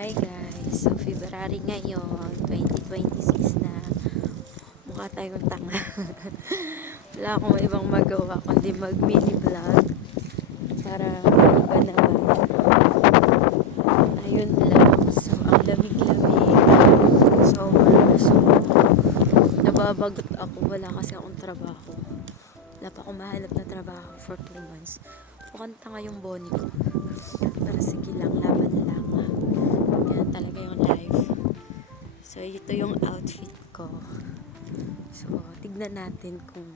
Hi guys, so February ngayon, 2026 na. Mukha tayong tanga. Wala akong ibang magawa kundi mag mini vlog para iba naman. Ayun lang, so ang lamig-lamig. So nababagot ako, wala kasi akong trabaho. Wala pa akong mahanap na trabaho for 3 months. Mukhang tanga yung boni ko. Pero sige lang, laban lang. Yan talaga yung life. So, ito yung outfit ko. So, tignan natin kung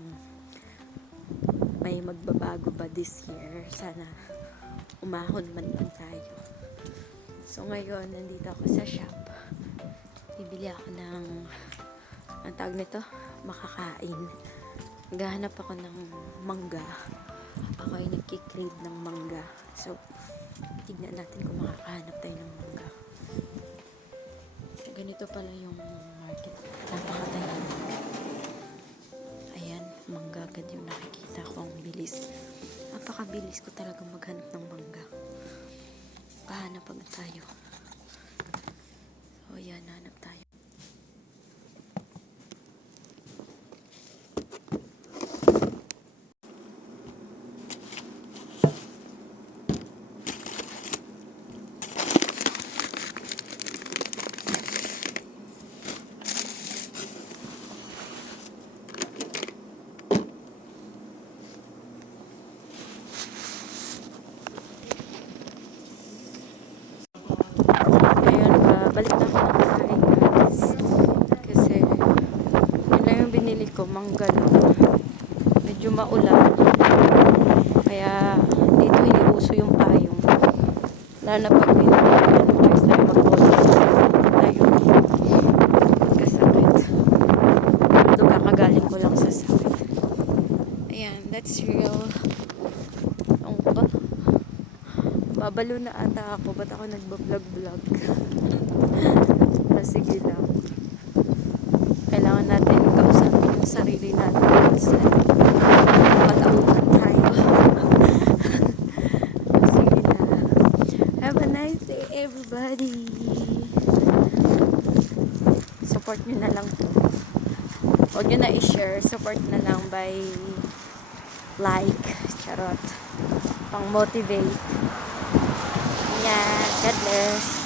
may magbabago ba this year. Sana umahon man lang tayo. So, ngayon, nandito ako sa shop. Bibili ako ng ang tawag nito, makakain. Naghahanap ako ng mangga. Ako ay nagkikrave ng mangga. So, tignan natin kung makakahanap tayo ng mangga. Ganito pala yung market. Napakatahimik. Ayan, mangga agad yung nakikita ko. Ang bilis. Napakabilis ko talaga maghanap ng mangga. Kahanap agad tayo. So, ayan, hanap tayo. Balik na ako ng bahay guys kasi yun lang yung binili ko, mangga lang. Medyo maulan kaya dito hindi uso yung payong, lalo na pag ano guys tayo mag-bola tayo magkasakit, doon kakagaling ko lang sa sakit. Ayan, that's real. Ang ba? Babalo na ata ako. Ba't ako nagbablog-vlog? Pero sige lang. Kailangan natin kausapin yung sarili natin. Matauhan tayo. Sige na. Have a nice day everybody. Support nyo na lang to. Huwag nyo na i-share. Support na lang by like. Charot. Pang motivate. Yeah, God bless.